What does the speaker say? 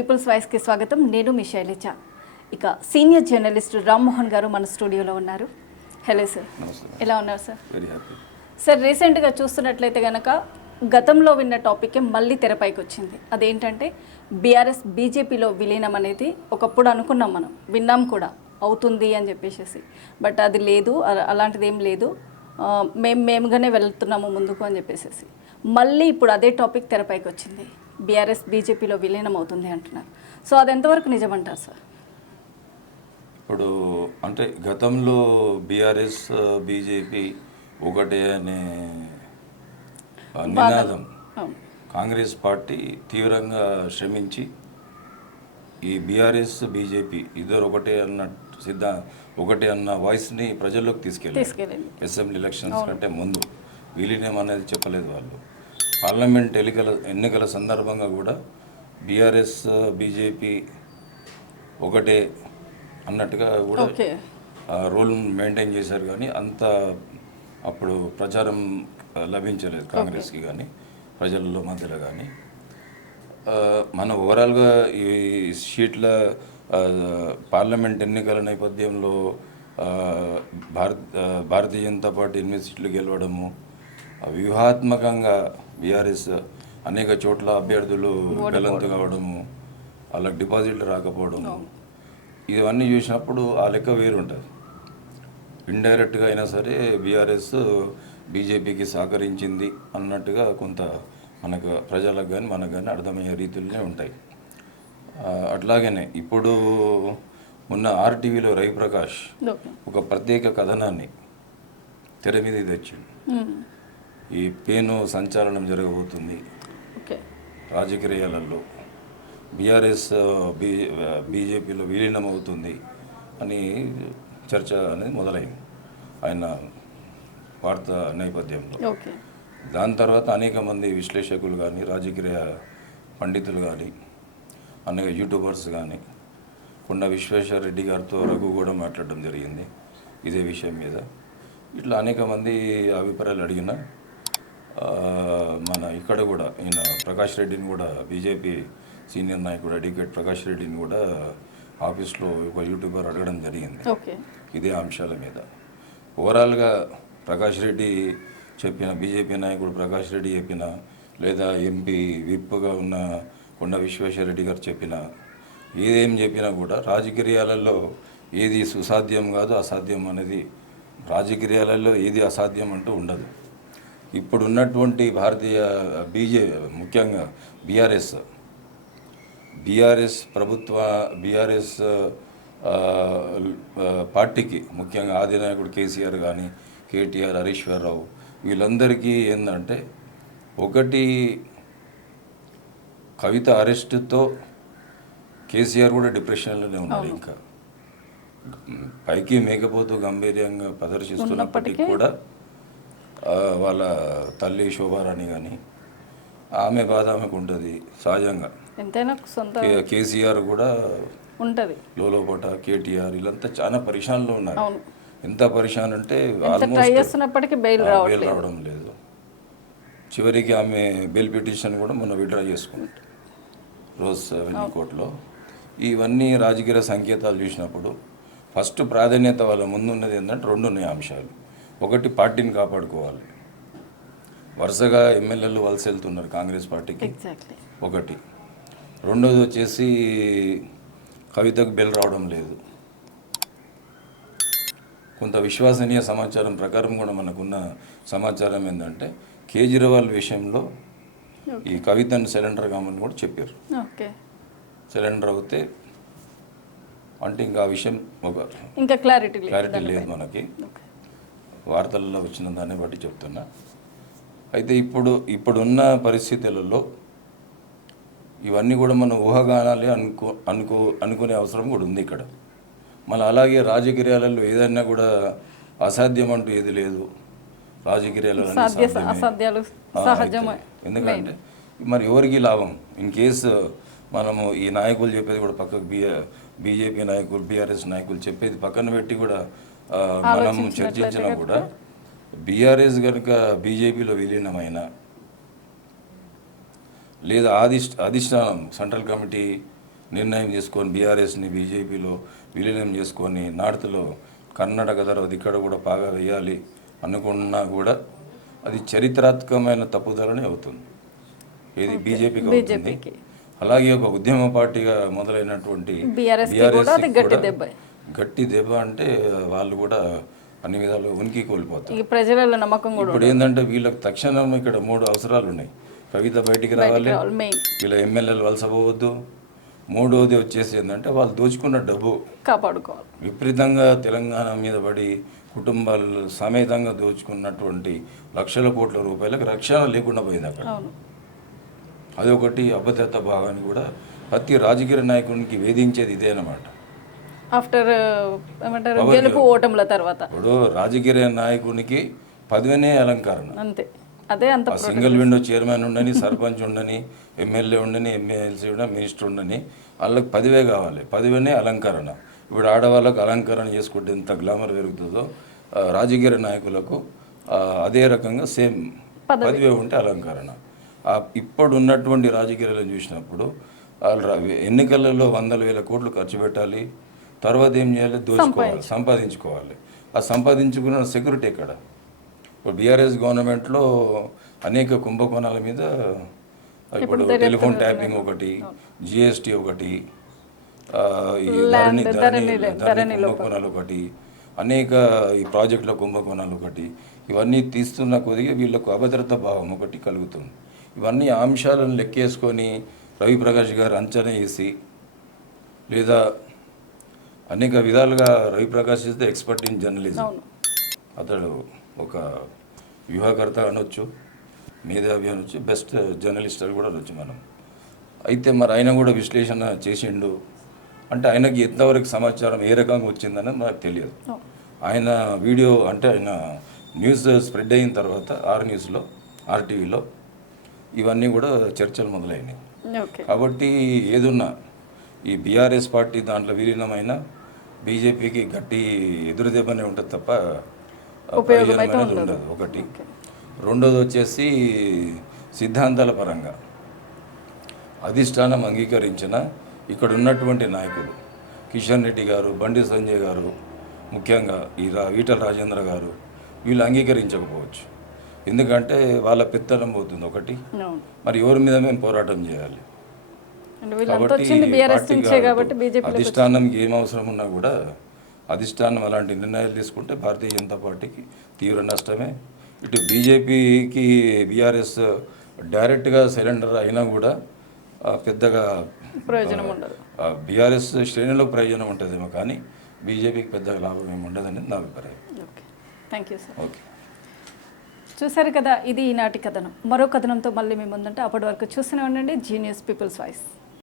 Peoples వాయిస్కి స్వాగతం. నేను మీ శైలజ. ఇక సీనియర్ జర్నలిస్ట్ రామ్మోహన్ గారు మన స్టూడియోలో ఉన్నారు. హలో సార్ ఎలా ఉన్నారు సార్ సార్ రీసెంట్గా చూస్తున్నట్లయితే కనుక గతంలో విన్న టాపిక్కే మళ్ళీ తెరపైకి వచ్చింది అదేంటంటే బీఆర్ఎస్ బీజేపీలో విలీనం అనేది ఒకప్పుడు అనుకున్నాం మనం. విన్నాం కూడా. అవుతుంది అని చెప్పేసి బట్ అది లేదు. అలా- అలాంటిది ఏం లేదు మేము మేముగానే వెళ్తున్నాము ముందుకు అని చెప్పేసి మళ్ళీ ఇప్పుడు అదే టాపిక్ తెరపైకి వచ్చింది బీఆర్ఎస్ బీజేపీలో విలీనం అవుతుంది అంటున్నారు. సో అది ఎంతవరకు నిజమంటారు సార్? ఇప్పుడు అంటే గతంలో బీఆర్ఎస్ బీజేపీ ఒకటే అనే నినాదం. కాంగ్రెస్ పార్టీ తీవ్రంగా శ్రమించి ఈ బీఆర్ఎస్ బీజేపీ ఇద్దరు ఒకటే అన్న సిద్ధ ఒకటే అన్న వాయిస్ని ప్రజల్లోకి తీసుకెళ్ళారు. అసెంబ్లీ ఎలక్షన్స్ కంటే ముందు. విలీనం అనేది చెప్పలేదు వాళ్ళు. పార్లమెంట్ ఎన్నికల ఎన్నికల సందర్భంగా కూడా బీఆర్ఎస్ బీజేపీ ఒకటే అన్నట్టుగా కూడా రోల్ మెయింటైన్ చేశారు కానీ అంత అప్పుడు ప్రచారం లభించలేదు కాంగ్రెస్కి కానీ ప్రజల్లో మధ్యలో కానీ. మన ఓవరాల్గా ఈ సీట్ల ఆ, పార్లమెంట్ ఎన్నికల నేపథ్యంలో భారత్ భారతీయ జనతా పార్టీ ఎనిమిది సీట్లు గెలవడము వ్యూహాత్మకంగా బీఆర్ఎస్ అనేక చోట్ల అభ్యర్థులు గలంతు కావడము వాళ్ళకి డిపాజిట్లు రాకపోవడము ఇవన్నీ చూసినప్పుడు ఆ లెక్క వేరుంటుంది. ఇండైరెక్ట్గా అయినా సరే బీఆర్ఎస్ బీజేపీకి సహకరించింది అన్నట్టుగా కొంత మనకు ప్రజలకు కానీ మనకు కానీ అర్థమయ్యే రీతిలోనే ఉంటాయి. అట్లాగనే ఇప్పుడు ఉన్న ఆర్టీవీలో రవిప్రకాష్ ఒక ప్రత్యేక కథనాన్ని తెర మీద తెచ్చిండు. ఈ పేను సంచాలనం జరగబోతుంది. రాజకీయాలలో బీఆర్ఎస్ బీ బీజేపీలో విలీనం అవుతుంది అని చర్చ అనేది మొదలైంది. ఆయన వార్త నేపథ్యంలో. దాని తర్వాత అనేక మంది విశ్లేషకులు కానీ రాజకీయ పండితులు కానీ అనేక యూట్యూబర్స్ కానీ కొండ విశ్వేశ్వర రెడ్డి గారితో రఘు కూడా మాట్లాడడం జరిగింది. ఇదే విషయం మీద ఇట్లా అనేక మంది అభిప్రాయాలు అడిగిన మన ఇక్కడ కూడా ఈయన ప్రకాష్ రెడ్డిని కూడా బీజేపీ సీనియర్ నాయకుడు అడ్వకేట్ ప్రకాష్ రెడ్డిని కూడా ఆఫీస్లో ఒక యూట్యూబర్ అడగడం జరిగింది. ఇదే అంశాల మీద. ఓవరాల్గా ప్రకాష్ రెడ్డి చెప్పిన బీజేపీ నాయకుడు ప్రకాష్ రెడ్డి చెప్పిన లేదా ఎంపీ విప్గా ఉన్న కొండ విశ్వేశ్వరరెడ్డి గారు చెప్పిన ఏదేం చెప్పినా కూడా రాజకీయాలలో ఏది సుసాధ్యం కాదు అసాధ్యం అనేది రాజకీయాలలో ఏది అసాధ్యం అంటూ ఉండదు. ఇప్పుడు ఉన్నటువంటి భారతీయ బీజే ముఖ్యంగా బీఆర్ఎస్. బీఆర్ఎస్ ప్రభుత్వ బీఆర్ఎస్ పార్టీకి ముఖ్యంగా ఆదినాయకుడు కేసీఆర్ కానీ కేటీఆర్ హరీశ్వరరావు వీళ్ళందరికీ ఏంటంటే ఒకటి కవిత అరెస్ట్తో కేసీఆర్ కూడా డిప్రెషన్లోనే ఉన్నాడు ఇంకా. పైకి మేకపోతూ గంభీర్యంగా ప్రదర్శిస్తున్నప్పటికీ కూడా వాళ్ళ తల్లి శోభారాణి కానీ ఆమె బాధ ఆమెకు ఉంటుంది సహజంగా. ఎంతైనా సొంత కేసీఆర్ కూడా ఉంటుంది. లోలోపట కేటీఆర్ వీళ్ళంతా చాలా పరిశాన్లో ఉన్నారు. ఎంత పరిశాన్ అంటే చేస్తున్నప్పటికీ బెయిల్ రావడం లేదు. చివరికి ఆమె బెయిల్ పిటిషన్ కూడా మొన్న విడ్రా చేసుకున్నట్టు రోజ్ అవెన్యూ కోర్టులో. ఇవన్నీ రాజకీయ సంకేతాలు చూసినప్పుడు ఫస్ట్ ప్రాధాన్యత వాళ్ళ ముందున్నది ఏంటంటే రెండు ఉన్నాయి అంశాలు. ఒకటి పార్టీని కాపాడుకోవాలి. వరుసగా ఎమ్మెల్యేలు వలస వెళ్తున్నారు కాంగ్రెస్ పార్టీకి. ఒకటి. రెండోది వచ్చేసి కవితకు బెల్ రావడం లేదు. కొంత విశ్వసనీయ సమాచారం ప్రకారం కూడా మనకున్న సమాచారం ఏంటంటే కేజ్రీవాల్ విషయంలో ఈ కవితను సిలిండర్ కామని కూడా చెప్పారు. సిలిండర్ అవుతే అంటే ఇంకా ఆ విషయం ఒక ఇంకా క్లారిటీ లేదు క్లారిటీ లేదు మనకి. వార్తల్లో వచ్చిన దాన్ని బట్టి చెప్తున్నా. అయితే ఇప్పుడు ఇప్పుడున్న పరిస్థితులలో ఇవన్నీ కూడా మనం ఊహాగానాలే అనుకో అనుకో అనుకునే అవసరం కూడా ఉంది ఇక్కడ. మళ్ళీ అలాగే రాజకీయాలలో ఏదైనా కూడా అసాధ్యం అంటూ ఏది లేదు. రాజకీయాలలో అయితే. ఎందుకంటే మరి ఎవరికి లాభం? ఇన్ కేసు మనము ఈ నాయకులు చెప్పేది కూడా పక్కకు బీ బీజేపీ నాయకులు బీఆర్ఎస్ నాయకులు చెప్పేది పక్కన పెట్టి కూడా మనం చర్చించినా కూడా బీఆర్ఎస్ కనుక బీజేపీలో విలీనమైన లేదా అధిష్ట అధిష్టానం సెంట్రల్ కమిటీ నిర్ణయం చేసుకొని బీఆర్ఎస్ని బీజేపీలో విలీనం చేసుకొని నార్త్లో కర్ణాటక తర్వాత ఇక్కడ కూడా బాగా వేయాలి అనుకున్నా కూడా అది చరిత్రాత్మకమైన తప్పుదలనే అవుతుంది. ఇది బీజేపీకి అవుతుంది. అలాగే ఒక ఉద్యమ పార్టీగా మొదలైనటువంటి BRS గట్టి దెబ్బే. అంటే వాళ్ళు కూడా అన్ని విధాలు ఉనికి కోల్పోతారు. ఈ ప్రజలలో నమ్మకం కూడా ఇప్పుడు ఏంటంటే వీళ్ళకి తక్షణం ఇక్కడ మూడు అవసరాలు ఉన్నాయి. కవిత బయటికి రావాలి వీళ్ళ ఎమ్మెల్యేలు వలస పోవద్దు. మూడోది వచ్చేసి ఏంటంటే వాళ్ళు దోచుకున్న డబ్బు కాపాడుకోవాలి. విపరీతంగా తెలంగాణ మీద పడి కుటుంబాలు సమేతంగా దోచుకున్నటువంటి లక్షల కోట్ల రూపాయలకు రక్షణ లేకుండా పోయింది అక్కడ. అదొకటి అభద్రత భావాన్ని కూడా ప్రతి రాజకీయ నాయకునికి వేధించేది ఇదే అన్నమాట. ఆఫ్టర్ ఏమంటారు గెలుపు ఓటముల తర్వాత. ఇప్పుడు రాజకీయ నాయకునికి పదవినే అలంకరణ. అంతే. అదే అంత సింగిల్ విండో చైర్మన్ ఉండని సర్పంచ్ ఉండని ఎమ్మెల్యే ఉండని ఎమ్మెల్సీ ఉండని మినిస్టర్ ఉండని వాళ్ళకి పదివే కావాలి. పదివేనే అలంకరణ. ఇప్పుడు ఆడవాళ్ళకు అలంకరణ చేసుకుంటే ఎంత గ్లామర్ పెరుగుతుందో రాజకీయ నాయకులకు అదే రకంగా సేమ్ పదివే. ఉంటే అలంకరణ. ఇప్పుడు ఉన్నటువంటి రాజకీయాలను చూసినప్పుడు వాళ్ళు ఎన్నికలలో వందల వేల కోట్లు ఖర్చు పెట్టాలి. తర్వాత ఏం చేయాలి? దోచుకోవాలి సంపాదించుకోవాలి. ఆ సంపాదించుకున్న సెక్యూరిటీ ఎక్కడ? ఇప్పుడు బీఆర్ఎస్ గవర్నమెంట్లో అనేక కుంభకోణాల మీద ఇప్పుడు టెలిఫోన్ ట్యాపింగ్ ఒకటి జిఎస్టీ ఒకటి ధరణి కుంభకోణాలు ఒకటి అనేక ఈ ప్రాజెక్టుల కుంభకోణాలు ఒకటి ఇవన్నీ తీస్తున్న కొద్దిగా వీళ్ళకు అభద్రత భావం ఒకటి కలుగుతుంది. ఇవన్నీ అంశాలను లెక్కేసుకొని రవిప్రకాష్ గారు అంచనా వేసి లేదా అనేక విధాలుగా Raviprakash is the expert in journalism అతడు ఒక వ్యూహకర్త అనొచ్చు మేధావి అనొచ్చు బెస్ట్ జర్నలిస్ట్ అని కూడా అనొచ్చు మనం. అయితే మరి ఆయన కూడా విశ్లేషణ చేసిండు. అంటే ఆయనకి ఎంతవరకు సమాచారం ఏ రకంగా వచ్చిందనేది మనకు తెలియదు. ఆయన వీడియో అంటే ఆయన న్యూస్ స్ప్రెడ్ అయిన తర్వాత ఆర్ న్యూస్లో ఆర్టీవీలో ఇవన్నీ కూడా చర్చలు మొదలైనాయి. ఓకే. కాబట్టి ఏదున్నా ఈ బీఆర్ఎస్ పార్టీ దాంట్లో విలీనమైన బీజేపీకి గట్టి ఎదురు దెబ్బనే ఉంటుంది తప్ప ప్రయోజనమైనది ఉండదు. ఒకటి. రెండోది వచ్చేసి సిద్ధాంతాల పరంగా. అధిష్టానం అంగీకరించిన ఇక్కడ ఉన్నటువంటి నాయకులు కిషన్ రెడ్డి గారు బండి సంజయ్ గారు ముఖ్యంగా ఈ రా ఈటల రాజేంద్ర గారు వీళ్ళు అంగీకరించకపోవచ్చు. ఎందుకంటే వాళ్ళ పెత్తనం పోతుంది ఒకటి. మరి ఎవరి మీద మేము పోరాటం చేయాలి అంటే వీళ్ళంతా వచ్చింది బీఆర్ఎస్ పార్టీగా నుంచే కాబట్టి అధిష్టానంకి ఏం అవసరం ఉన్నా కూడా అధిష్టానం అలాంటి నిర్ణయాలు తీసుకుంటే భారతీయ జనతా పార్టీకి తీవ్ర నష్టమే. ఇటు బీజేపీకి బీఆర్ఎస్ డైరెక్ట్గా సరెండర్ అయినా కూడా పెద్దగా ప్రయోజనం ఉండదు. బీఆర్ఎస్ శ్రేణిలో ప్రయోజనం ఉంటుందేమో కానీ బీజేపీకి పెద్దగా లాభం ఏమి ఉండదని నా అభిప్రాయం. Okay. Thank you sir okay. చూశారు కదా ఇది ఈనాటి కథనం. మరో కథనంతో మళ్ళీ మీ ముందుంటే అప్పటి వరకు చూస్తూనే ఉండండి జీనియస్ పీపుల్స్ వాయిస్